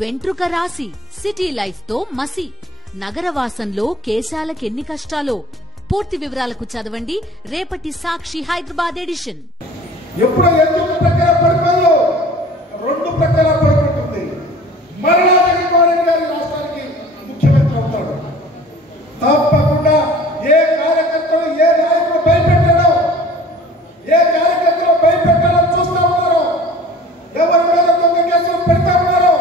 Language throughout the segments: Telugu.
వెంట్రుక రాసి సిటీ లైఫ్ తో మసి నగరవాసంలో కేశాలకెన్ని కష్టాలో పూర్తి వివరాలకు చదవండి రేపటి సాక్షి హైదరాబాద్ ఎడిషన్. ఎప్పుడు ఎందుకు ప్రకారం పడిపోయాలో రెండు ప్రకారం పడిపోతుంది. మరలా జగన్మోహన్ రెడ్డి గారి రాష్ట్రానికి ముఖ్యమంత్రి అవుతాడు. తప్పకుండా ఏ కార్యకర్తలు ఏ నాయకులు భయపెట్టాడో ఏ కార్యకర్తలు భయపెట్టాలో చూస్తా ఉన్నారో ఎవరి మీద దొంగ కేసులు పెడతా ఉన్నారో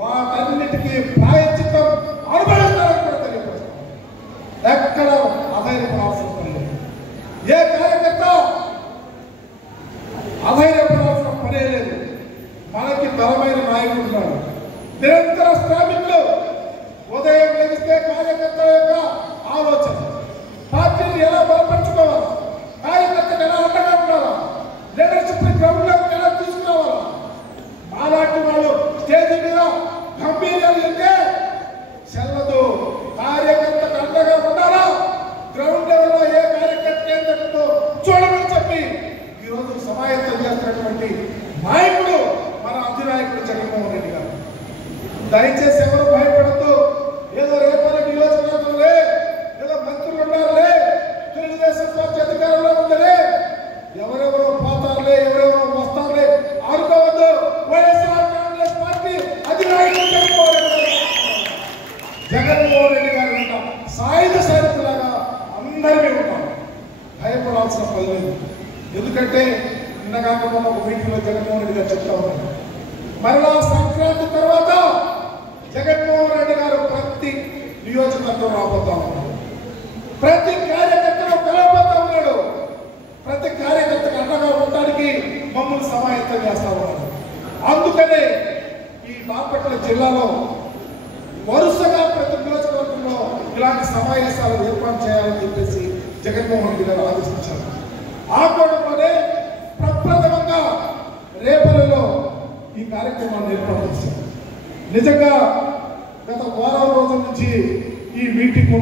వాటన్నిటికీ ప్రాయశ్చిత్తం అనుభవిస్తారని కూడా తెలియపరుస్తాం. ఎక్కడ అధైర్యపడాల్సిన పని లేదు. ఏ కార్యకర్త అధైర్యపడాల్సిన పనే లేదు. మనకి బలమైన నాయకుడు ఉన్నాడు. నిరంతర శ్రామికులు ఉదయం లెగిస్తే కార్యకర్తల యొక్క ఆలోచన పార్టీని ఎలా బలపరుచుకోవాలా, కార్యకర్తకు ఎలా అండగా ఉండాలా, లీడర్షిప్ గ్రౌండ్ లెవెల్ ఎలా తీసుకురావాలా. మాలాంటి వాళ్ళు స్టేజ్ మీద గంభీర్యాలు చెప్తే చెల్లదు. కార్యకర్తకు అండగా ఉండాలా, గ్రౌండ్ లెవెల్లో ఏ కార్యకర్త ఏం జరుగుతుందో చూడమని చెప్పి ఈరోజు సమాయత్తం చేస్తున్నటువంటి నాయకుడు మన అధినాయకుడు జగన్మోహన్ రెడ్డి గారు. దయచేసి ఎవరు భయపడుతూ ఏదో రేపటి నియోజకవర్గంలో ఏదో మంత్రులు ఉన్నారులే, తెలుగుదేశం పార్టీ అధికారంలో ఉందలే, ఎవరెవరో పోతారులే, ఎవరెవరో వస్తారులే అనుకోవద్దు. వైఎస్ఆర్ కాంగ్రెస్ పార్టీ అధినాయకుడు జగన్మోహన్ రెడ్డి గారు ఉంటాం. సాయుధ సైనికులాగా అందరినీ ఉంటాం. భయపడాల్సిన పని లేదు. ఎందుకంటే నిన్నగాక మొన్న ఒక మీటింగ్లో జగన్మోహన్ రెడ్డి గారు చెప్తా ఉన్నారు, మరలా సంక్రాంతి తర్వాత జగన్మోహన్ రెడ్డి గారు ప్రతి నియోజకవర్గం రాబోతా ఉన్నాడు. ప్రతి కార్యకర్తను కలవబోతా ఉన్నాడు. ప్రతి కార్యకర్తకు అండగా ఉండడానికి మమ్మల్ని సమాయత్తం చేస్తా ఉన్నాడు. అందుకనే ఈ బాపట్ల జిల్లాలో వరుసగా ప్రతి నియోజకవర్గంలో ఇలాంటి సమావేశాలు ఏర్పాటు చేయాలని చెప్పేసి జగన్మోహన్ రెడ్డి గారు ఆదేశించారు. ఆ కోణంలోనే ప్రప్రథమంగా రేపల్లిలో ఈ కార్యక్రమాన్ని ఏర్పాటు చేశారు. నిజంగా గత వారం రోజుల నుంచి ఈ మీటింగ్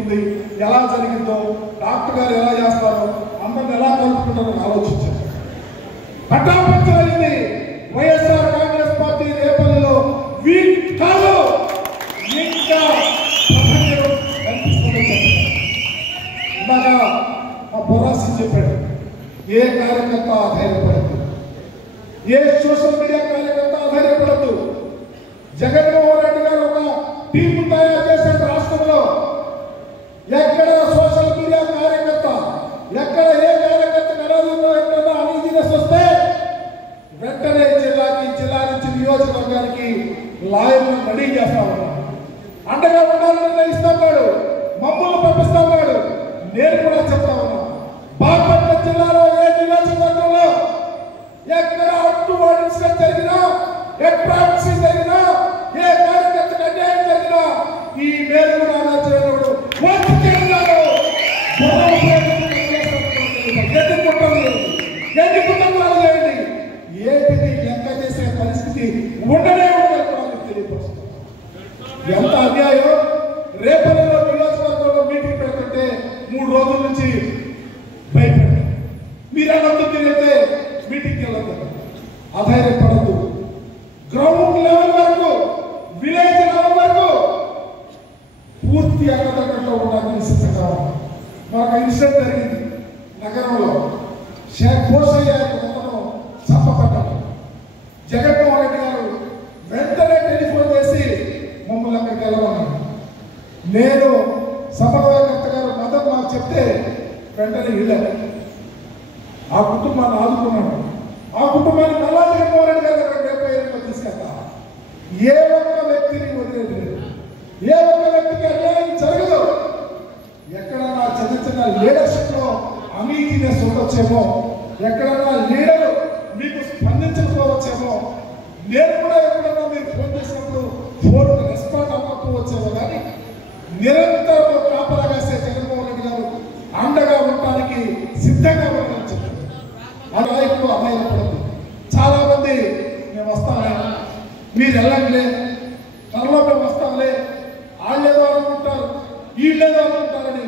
ఉంది ఎలా జరిగిందో, డాక్టర్ గారు ఎలా చేస్తారో, అందరిని ఎలా కలుపుకుంటారో ఆలోచించారు. పట్టాపంచలైంది వైఎస్ఆర్ కాంగ్రెస్ పార్టీ రేపల్లిలో వీక్ కాదు ఇంకా కనిపిస్తుందని చెప్పారు. ఇందాక మా బొరాసి చెప్పాడు, ఏ కార్యకర్త ఆధైర్యపడద్దు, ఏ సోషల్ మీడియా కార్యకర్త ఆధైర్యపడద్దు. జగన్మోహన్ రెడ్డి గారు ఒక టీము తయారు చేశారు రాష్ట్రంలో. ఎక్కడ సోషల్ మీడియా కార్యకర్త, ఎక్కడ ఏ కార్యకర్త కరోజులో ఎక్కడ అనీజినెస్ వస్తే వెంటనే జిల్లా నుంచి నియోజకవర్గానికి లాయర్లను రెడీ చేస్తా ఉన్నాడు. అండగా ఉండాలని నిర్ణయిస్తున్నాడు, మమ్మల్ని పంపిస్తా ఉన్నాడు. నేను కూడా చెప్తా ఉన్నాను, బాపట్ల జిల్లాలో ఏ నియోజకవర్గంలో ఎక్కడ అట్టువాడి ఇన్సిడెంట్ జరిగినా, ఎట్రాక్సీ జరిగినా, ఏ కార్యకర్తకు అన్యాయం జరిగినా ఈ మేలు నాగార్జునుడు వచ్చి చేయాలి. ఎన్ని కుటుంబాలు చేయండి, ఏటిని లెక్క చేసే పరిస్థితి ఉండనే ఉండదు. తెలియపరుస్తుంది ఎంత అన్యాయం. రేపల్లిలో నియోజకవర్గంలో మీటింగ్ పెడుతుంటే 3 రోజుల నుంచి భయపడి మీరు అనంతం తిరిగితే మీటింగ్కి వెళ్ళదు, అధైర్యపడద్దు. గ్రౌండ్ లెవెల్ వరకు, విలేజ్ లెవెల్ వరకు పూర్తి అక్కడక్కడలో ఉండాలని సిద్ధంగా. మాకు ఇన్సిడెంట్ జరిగింది నగరంలో. షేక్ పోషయ్య చంపబడ్డాడు. జగన్మోహన్ రెడ్డి గారు వెంటనే టెలిఫోన్ చేసి మమ్మల్ని అక్కడికి వెళ్ళమన్నాడు. నేను సమన్వయకర్త గారు మదన్ మాకు చెప్తే వెంటనే వెళ్ళాను. ఆ కుటుంబాన్ని ఆదుకున్నాడు. ఆ కుటుంబాన్ని మళ్ళా జగన్మోహన్ రెడ్డి గారు రేపు తీసుకెళ్తా. ఏ ఒక్క వ్యక్తిని వదిలేదు లేదు, ఏ ఒక్క వ్యక్తికి అన్యాయం జరగదు. ఎక్కడన్నా చిన్న లీడర్షిప్ లో అనీతినెస్ ఉండొచ్చేమో, ఎక్కడన్నా లీడర్ మీకు స్పందించకపోవచ్చేమో, నేను కూడా ఎప్పుడన్నా మీరు ఫోన్ చేసినప్పుడు ఫోన్ రెస్పాండ్ అవ్వకపోవచ్చేమో, కానీ నిరంతరం కాపలా వేసే జగన్మోహన్ రెడ్డి గారు అండగా ఉండడానికి సిద్ధంగా ఉన్నారని చెప్పారు. ఆ నాయకులు అమాయపడదు. చాలా మంది మేము వస్తామే, మీరు వెళ్ళండిలే, త్వరలో మేము వస్తాంలే, వాళ్ళేదో అనుకుంటారు, వీళ్ళేదో అనుకుంటారని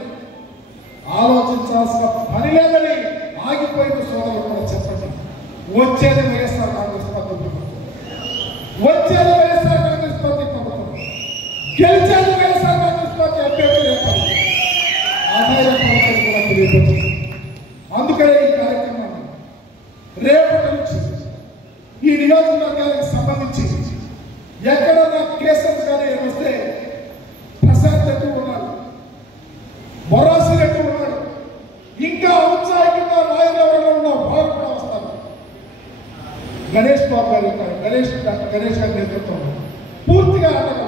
ఆలోచించాల్సిన పని లేదని ఆగిపోయిన సోదరులు కూడా చెప్పండి. వచ్చేది వైఎస్ఆర్ కాంగ్రెస్ పార్టీ, వచ్చేది గెలిచేది వైఎస్ఆర్ కాంగ్రెస్ పార్టీ అభ్యర్థులే ఆదాయపడతారు కూడా తెలియపడుతుంది. అందుకనే ఈ కార్యక్రమాన్ని రేపటి నుంచి ఈ నియోజకవర్గానికి సంబంధించి ఎక్కడన్నా కేసెస్ కానీ వస్తే ప్రశాంత్ రెడ్డి ఉన్నాడు, బొరాసి రెడ్డి ఉన్నాడు, ఇంకా ఔత్సాహికంగా నాయకులు ఎవరైనా ఉన్నా వాళ్ళు కూడా వస్తారు. గణేష్ బాబు గారు డాక్టర్ గణేష్ గారి నేతృత్వంలో పూర్తిగా ఆటగాడు.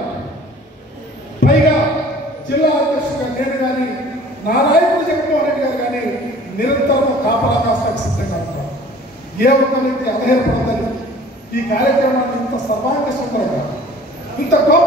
పైగా జిల్లా అధ్యక్షుడిగా నేను కానీ నా నాయకుడు జగన్మోహన్ రెడ్డి గారు కానీ నిరంతరం కాపలా కాస్తానికి సిద్ధంగా ఉంటారు. ఏ ఒక్క వ్యక్తి అధైర్యపడతారు. ఈ కార్యక్రమాన్ని ఇంత సర్వాంగ సుందరంగా ఇంత గొప్ప